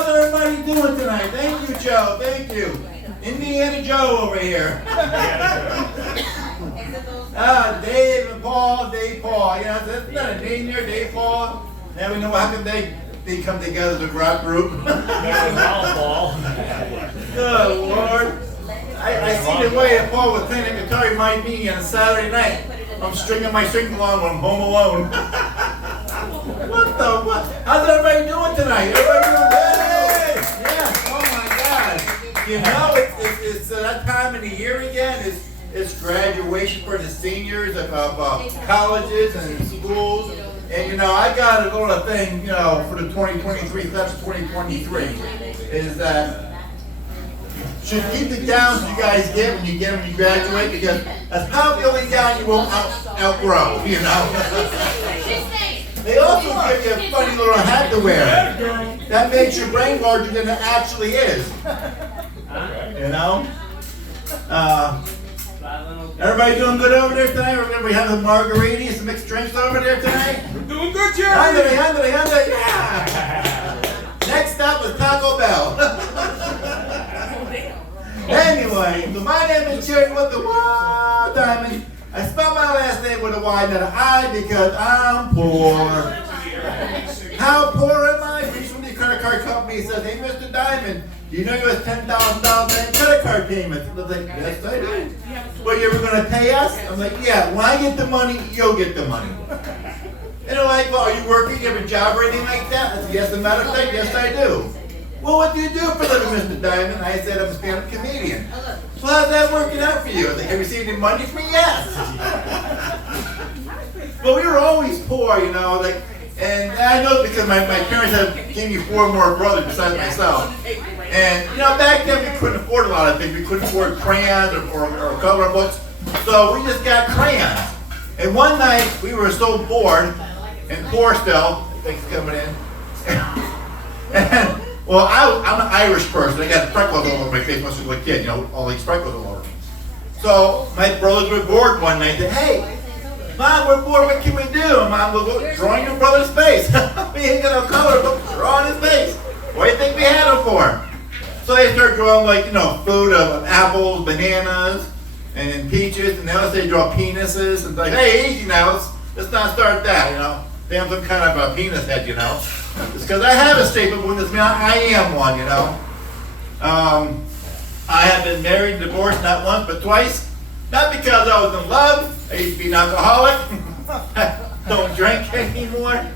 How's everybody doing tonight? Thank you, Joe. Thank you. Indiana Joe over here. Dave and Paul, Dave Paul. You know, that's not a name there, Dave Paul. Now we know how come they come together as a rock group. Good Lord. I see the way that Paul was playing the guitar remind me on a Saturday night. I'm stringing my string along when I'm home alone. What the what? How's everybody doing tonight? Everybody doing good? Yes, oh my God. You know, it's that time of the year again. It's graduation for the seniors of colleges and schools. And you know, I got a little thing, you know, for the 2023, that's 2023, is that should keep the gowns you guys get when you graduate, because that's probably the only gown you won't outgrow, you know. They also give you a funny little hat to wear. That makes your brain larger than it actually is. You know? Everybody doing good over there tonight? Remember we have the margaritas, the mixed drinks over there tonight? We're doing good, Jerry! Yeah! Next up is Taco Bell. Anyway, so my name is Jerry with the Y, Dymond. I spell my last name with a Y, not an I, because I'm poor. How poor am I? Reached from the credit card company, says, hey, Mr. Dymond, do you know you have $10,000 in credit card payments? I was like, yes, I do. Well, you ever going to pay us? I'm like, yeah, when I get the money, you'll get the money. And they're like, well, are you working? You have a job or anything like that? I said, yes, as a matter of fact, yes, I do. Well, what do you do for a living, Mr. Dymond? I said, I'm a stand-up comedian. So how's that working out for you? I was like, have you received any money from me? Yes. Well, we were always poor, you know, like, and I know because my parents gave me 4 more brothers besides myself. And, you know, back then we couldn't afford a lot of things. We couldn't afford crayons or coloring books. So we just got crayons. And one night we were so bored and poor still, things coming in. And, well, I'm an Irish person. I got freckles all over my face once I was a kid, you know, all these freckles all over me. So my brothers were bored one night. They said, hey, Mom, we're bored. What can we do? Mom, we'll go drawing your brother's face. We ain't got no color, but drawing his face. What do you think we had him for? So they started drawing, like, you know, food of apples, bananas, and peaches. And now they draw penises. And like, hey, easy now. Let's not start that, you know. They have some kind of a penis head, you know. It's because I have a statement when this man, I am one, you know. I have been married and divorced not once but twice. Not because I was in love. I used to be an alcoholic. Don't drink anymore.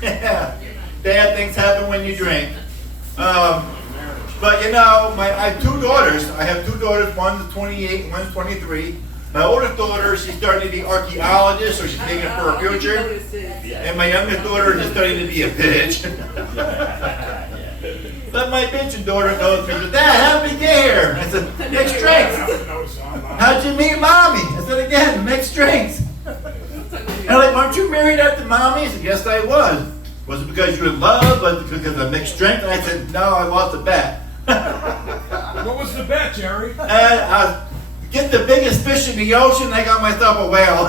Bad things happen when you drink. But you know, I have 2 daughters. I have 2 daughters. One's 28, one's 23. My oldest daughter, she's starting to be an archaeologist, so she's taking it for her future. And my youngest daughter is starting to be a bitch. But my bitchin' daughter knows me. She says, Dad, how did we get here? I said, mixed drinks. How'd you meet Mommy? I said, again, mixed drinks. And I'm like, weren't you married after Mommy? I said, yes, I was. Was it because you were in love? Was it because of mixed drinks? And I said, no, I lost a bet. What was the bet, Jerry? Get the biggest fish in the ocean, I got myself a whale.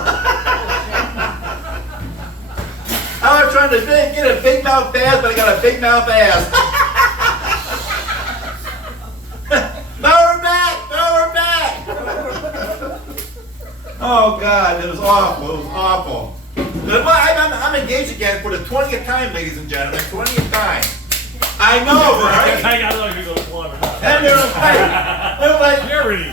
I was trying to get a big mouth bass, but I got a big mouth ass. Throw her back! Oh God, it was awful, I'm engaged again for the 20th time, ladies and gentlemen, 20th time. I know, right? I got to go to water. And they're like, Jerry,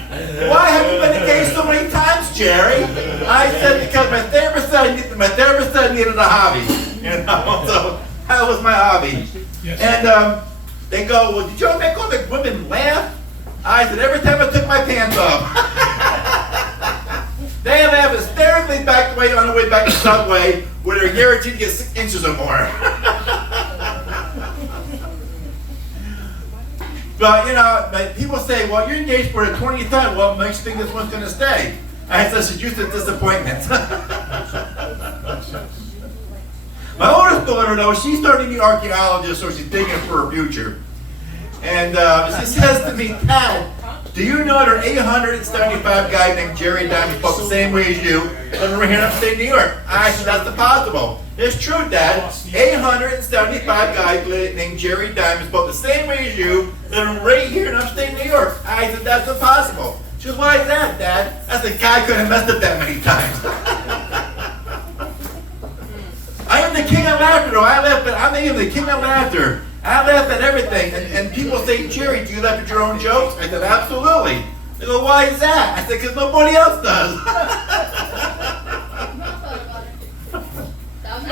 why have you been engaged so many times, Jerry? I said, because my therapist said I needed a hobby. You know, so that was my hobby. Yes. And they go, well, did you ever make all the women laugh? I said, every time I took my pants off. They laugh hysterically on the way back to the subway, where they're guaranteed to get 6 inches or more. But, you know, people say, well, you're engaged for the 20th time. Well, it makes you think this one's going to stay. I said, she's used to disappointment. My oldest daughter, though, she's starting to be an archaeologist, so she's digging for her future. And she says to me, Dad, Do you know there are 875 guys named Jerry Dymond built the same way as you living right here in upstate New York? I said, that's impossible. It's true, Dad. 875 guys named Jerry Dymond built the same way as you living right here in upstate New York. I said, that's impossible. She goes, why is that, Dad? I said, guy couldn't have messed up that many times. I am the king of laughter, though. I'm the king of laughter. I laugh at everything. And people say, Jerry, do you laugh at your own jokes? I said, absolutely. They go, why is that? I said, because nobody else does.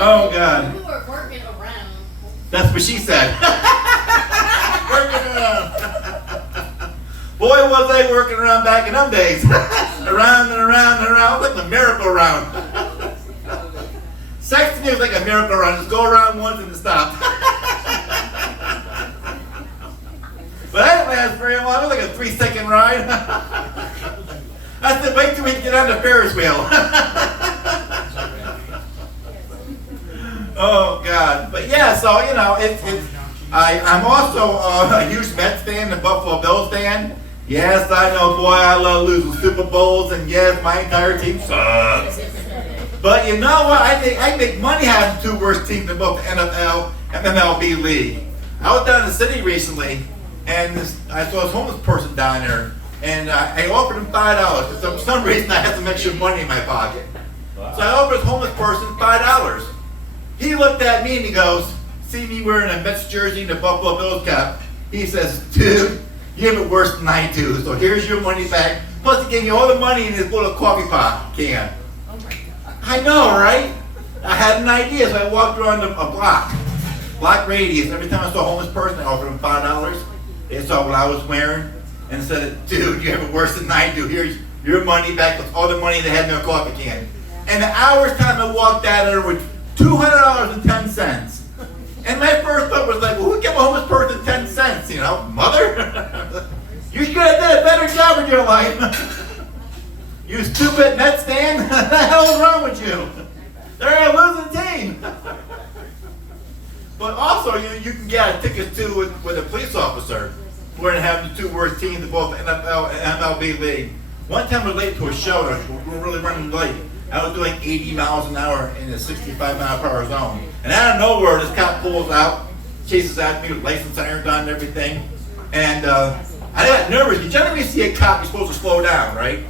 Oh, God. You were working around. That's what she said. Working around. Boy, was I working around back in them days. Around and around and around. Like a merry-go-round. Sex to me was like a merry-go-round. Just go around once and stop. But that didn't last very long. It was like a 3-second ride. I said, wait till we get on the Ferris wheel. Oh, God. But yeah, so, you know, I'm also a huge Mets fan and Buffalo Bills fan. Yes, I know, boy, I love losing Super Bowls, and yes, my entire team sucks. But you know what? I think I make money having the two worst teams in both the NFL and MLB league. I was down in the city recently, and I saw this homeless person down there, and I offered him $5. Because for some reason, I had some extra money in my pocket. Wow. So I offered this homeless person $5. He looked at me and he goes, see me wearing a Mets jersey and a Buffalo Bills cap. He says, dude, you have it worse than I do, so here's your money back. Plus, he gave me all the money in his little coffee pot can. Oh my God. I know, right? I had an idea, so I walked around a block radius. Every time I saw a homeless person, I offered them $5. They saw what I was wearing and said, dude, you have it worse than I do. Here's your money back with all the money they had in their coffee can. And an hour's time I walked out of there with $200.10. And my first thought was like, well, who give a homeless person 10 cents, you know? Mother? You should have done a better job in your life. You stupid Mets fan. What the hell is wrong with you? They're a losing team. But also, you can get tickets too with a police officer. We're going to have the two worst teams in both the NFL and MLB league. One time I was late to a show. We were really running late. I was doing 80 miles an hour in a 65-mile-per-hour zone. And out of nowhere, this cop pulls out, chases after me with license irons on and everything. And I got nervous. You generally see a cop, you're supposed to slow down, right?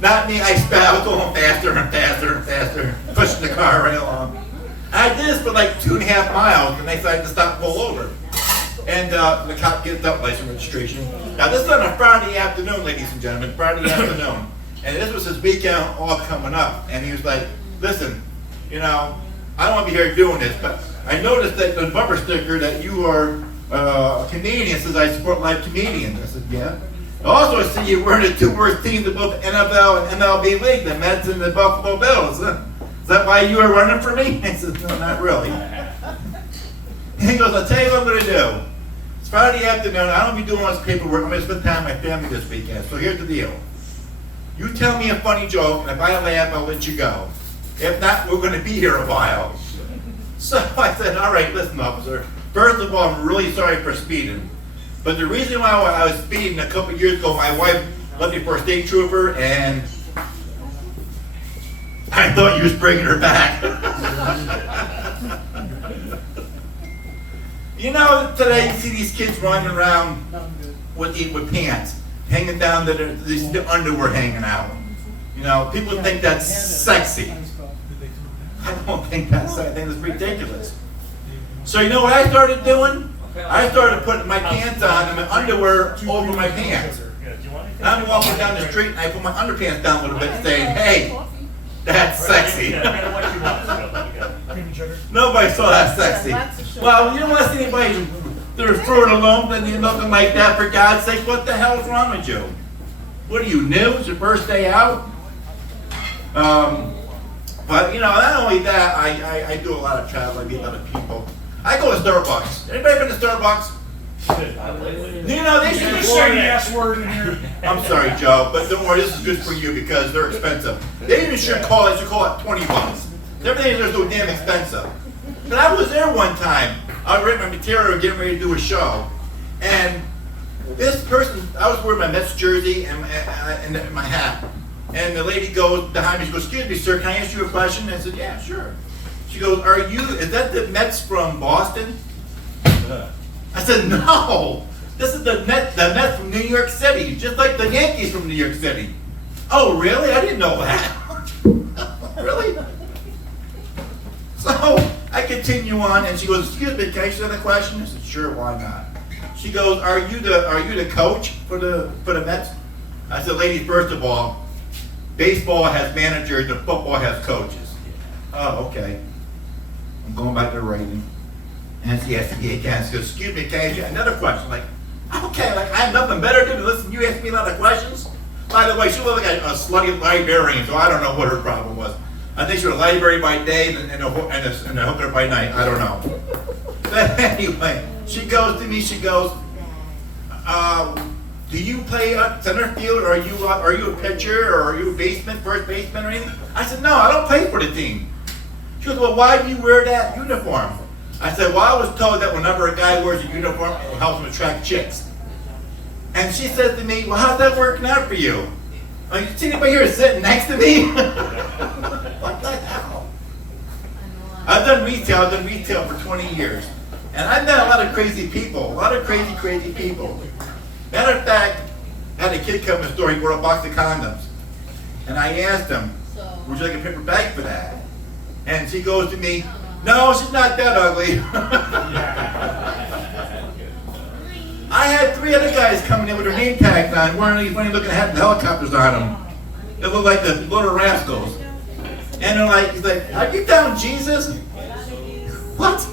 Not me. I was going faster and faster and faster, pushing the car right along. I did this for like 2.5 miles, and they decided to stop and pull over. And the cop gets up, license registration. Now, this is on a Friday afternoon, ladies and gentlemen, Friday afternoon. And this was his weekend off coming up. And he was like, listen, you know, I don't want to be here doing this, but I noticed that the bumper sticker that you are a Canadian says I support live comedians. I said, yeah. Also, I see you wearing the two worst teams of both the NFL and MLB league, the Mets and the Buffalo Bills. Is that why you were running for me? I said, no, not really. And he goes, I'll tell you what I'm going to do. It's Friday afternoon. I don't be doing all this paperwork. I'm going to spend time with my family this weekend. So here's the deal. You tell me a funny joke, and if I laugh, I'll let you go. If not, we're going to be here a while. So I said, all right, listen, officer. First of all, I'm really sorry for speeding. But the reason why I was speeding a couple years ago, my wife left me for a state trooper, and I thought you was bringing her back. You know, today you see these kids running around with pants hanging down, the underwear hanging out. You know, people think that's sexy. I don't think that's sexy. I think it's ridiculous. So you know what I started doing? I started putting my pants on and my underwear over my pants. And I'm walking down the street and I put my underpants down a little bit saying, hey, that's sexy. Nobody saw that sexy. Well, you don't want to see anybody they're throwing a lump and you're looking like that, for God's sake. What the hell's wrong with you? What are you, new? It's your first day out? But, you know, not only that, I do a lot of travel. I meet a lot of people. I go to Starbucks. Anybody been to Starbucks? You know, they should say the S word in here. I'm sorry, Joe, but don't worry, this is good for you because they're expensive. They even should call it $20. Everything is so damn expensive. But I was there one time. I read my material getting ready to do a show. And this person, I was wearing my Mets jersey and my hat. And the lady goes behind me, she goes, excuse me, sir, can I ask you a question? And I said, yeah, sure. She goes, is that the Mets from Boston? I said, no, this is the Mets from New York City, just like the Yankees from New York City. Oh, really? I didn't know that. Really? So I continue on, and she goes, excuse me, can I ask you another question? I said, sure, why not? She goes, are you the coach for the Mets? I said, lady, first of all, baseball has managers and football has coaches. Oh, okay. I'm going back to writing. And she asked me again. She goes, excuse me, can I ask you another question? Like, okay, like I have nothing better to do than listen to you ask me a lot of questions. By the way, she was like a slutty librarian, so I don't know what her problem was. I think she was a library by day and a hooker by night. I don't know. But anyway, she goes to me. She goes, "Do you play center field, or are you a pitcher, or are you a first baseman, or anything?" I said, "No, I don't play for the team." She goes, "Well, why do you wear that uniform?" I said, "Well, I was told that whenever a guy wears a uniform, it helps him attract chicks." And she says to me, "Well, how's that working out for you? You see anybody here sitting next to me?" What the hell? I've done retail for 20 years. And I've met a lot of crazy people, crazy people. Matter of fact, I had a kid come to the store, he brought a box of condoms. And I asked him, would you like a paper bag for that? And she goes to me, no, she's not that ugly. I had 3 other guys coming in with their name tags on, wearing these funny looking helicopters on them. They look like the Little Rascals. And they're like, he's like, have you found Jesus? What?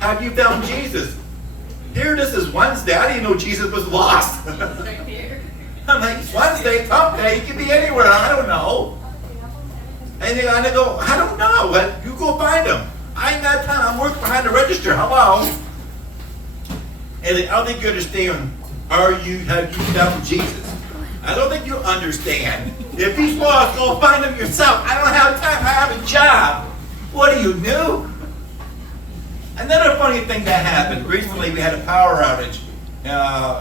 Have you found Jesus? Here, this is Wednesday. I didn't know Jesus was lost. I'm like, it's Wednesday, pump day, he could be anywhere, I don't know. And I go, I don't know. You go find him. I ain't got time. I'm working behind the register. Hello. And I don't think you understand. Have you found Jesus? I don't think you understand. If he's lost, go find him yourself. I don't have time. I have a job. What are you, new? Another funny thing that happened. Recently, we had a power outage.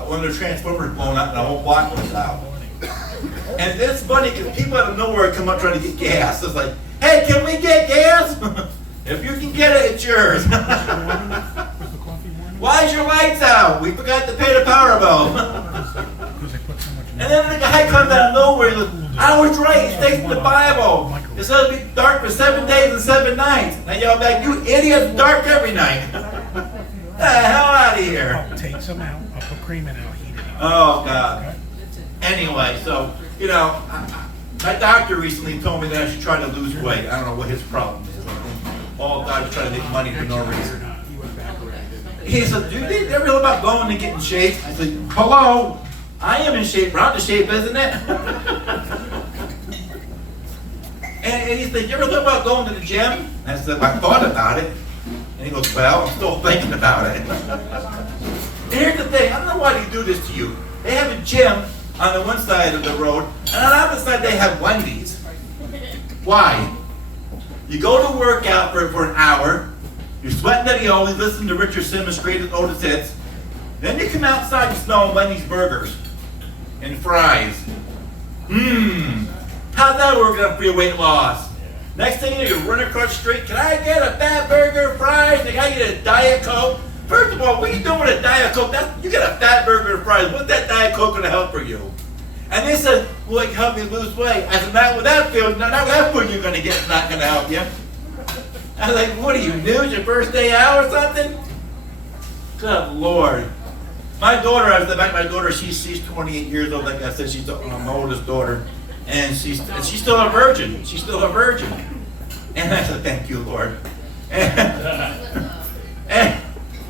One of the transformers blown out and the whole block was out. And it's funny because people out of nowhere come up trying to get gas. It's like, hey, can we get gas? If you can get it, it's yours. Why is your lights out? We forgot to pay the power bill. And then the guy comes out of nowhere. He goes, I was right. It states in the Bible. It's supposed to be dark for 7 days and 7 nights. And y'all back, you idiots, dark every night. Get the hell out of here. I'll take some out. I'll put cream in it. I'll heat it up. Oh, God. Anyway, so, my doctor recently told me that I should try to lose weight. I don't know what his problem is. All doctors try to make money for no reason. He said, do you ever know about going and getting in shape? I said, hello, I am in shape. We're out of shape, isn't it? and he said, you ever thought about going to the gym? I said, I thought about it. And he goes, well, I'm still thinking about it. And here's the thing, I don't know why they do this to you. They have a gym on the one side of the road, and on the other side they have Wendy's. Why? You go to work out for an hour, you're sweating at the only, listen to Richard Simmons' greatest Otis hits, then you come outside and smell Wendy's burgers and fries. How's that working up for your weight loss? Next thing you know, you run across the street, can I get a fat burger, fries? Can I get a Diet Coke? First of all, what are you doing with a Diet Coke? You get a fat burger and fries. What's that Diet Coke going to help for you? And they said, well, it can help me lose weight. I said, not with that food. Not with that food you're going to get. It's not going to help you. I was like, what are you, new? It's your first day out or something? Good Lord. My daughter, I was about my daughter, she's 28 years old. Like I said, she's my oldest daughter. And she's still a virgin. She's still a virgin. And I said, thank you, Lord.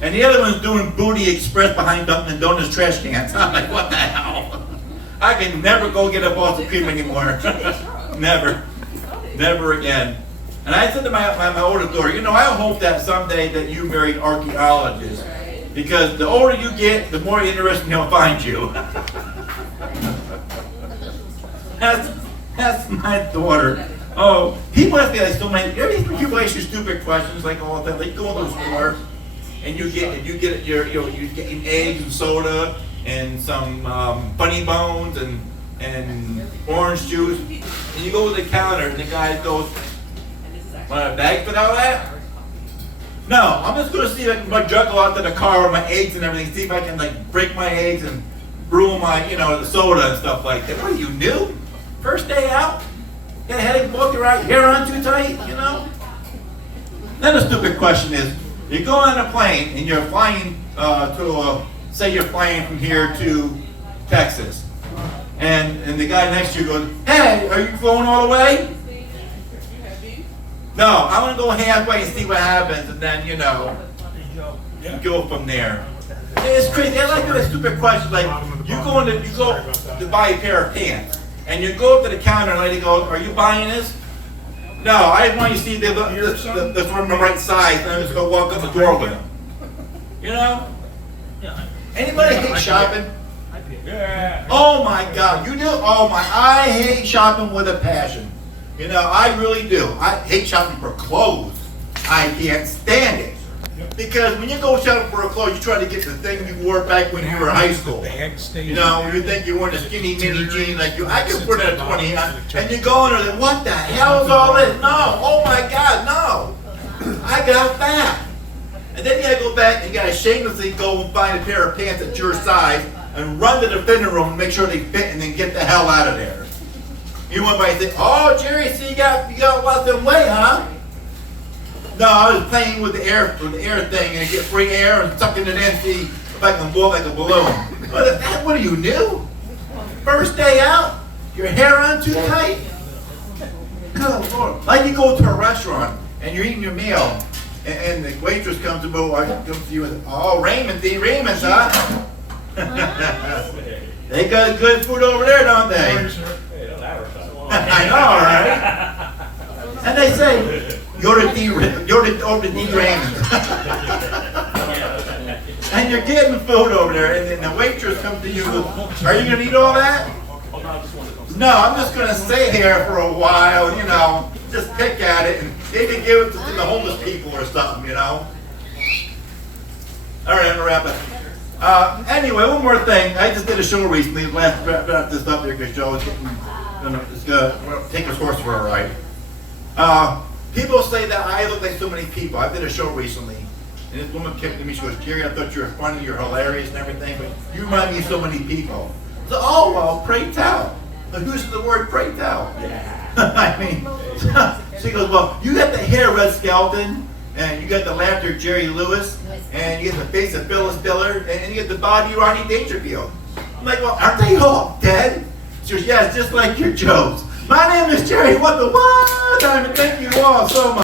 And the other one's doing Booty Express behind Dunkin' Donuts trash cans. I'm like, what the hell? I can never go get a Boston cream anymore. Never again. And I said to my oldest daughter, I hope that someday that you marry archaeologists. Because the older you get, the more interesting he'll find you. That's my daughter. Oh, people ask me like so many. People ask you stupid questions like all the time. They go to the store. and you get you're getting eggs and soda and some funny bones and orange juice, and you go to the counter and the guy goes, "Want a bag for all that?" No, I'm just gonna see if I can juggle out to the car with my eggs and everything, see if I can like break my eggs and brew my, the soda and stuff like that. What are you, new? First day out? Got a headache, walk your hair on too tight, Then the stupid question is, you're going on a plane and you're flying say you're flying from here to Texas. And the guy next to you goes, "Hey, are you flown all the way?" No, I want to go halfway and see what happens, and then, you go from there. It's crazy. I like that stupid question. Like, you go to buy a pair of pants, and you go up to the counter and the lady goes, "Are you buying this?" No, I just want you to see the from the right size, and I'm just going to walk up the door with them. Anybody hate shopping? Yeah. Oh my God, you do? Oh my, I hate shopping with a passion. I really do. I hate shopping for clothes. I can't stand it. Because when you go shopping for a clothes, you try to get the thing you wore back when you were in high school. You think you wore the skinny mini jeans like I can put it at 20, and you go in there and what the hell is all this? No, oh my God, no. I got fat. And then you gotta go back and you gotta shamelessly go and find a pair of pants at your size and run to the fitting room and make sure they fit and then get the hell out of there. You want by say, "Oh, Jerry, see you got lost in weight, huh?" No, I was playing with the air thing and get free air and sucking it in, see if I can blow like a balloon. What are you, new? First day out, your hair on too tight? Good Lord. Like you go to a restaurant and you're eating your meal and the waitress comes to you and, "Oh, Raymond's, huh?" They got good food over there, don't they? I know, right? And they say, "You're the D Raymond." And you're getting food over there, and then the waitress comes to you and goes, "Are you going to eat all that?" "No, I'm just going to stay here for a while, just pick at it, and maybe give it to the homeless people or something, All right, I'm going to wrap it. Anyway, one more thing. I just did a show recently. Wrap this up here because Joe is going to take his horse for a ride. People say that I look like so many people. I did a show recently, and this woman came to me. She goes, "Jerry, I thought you were funny, you're hilarious and everything, but you remind me of so many people." So, "Oh, well, pray tell." But who's the word pray tell? I mean, she goes, "Well, you got the hair, Red Skelton, and you got the laughter, Jerry Lewis, and you get the face of Phyllis Diller, and you get the body, Ronnie Dangerfield." I'm like, "Well, aren't they all dead?" She goes, "Yeah, it's just like your jokes." My name is Jerry. What the what? Diamond, thank you all so much.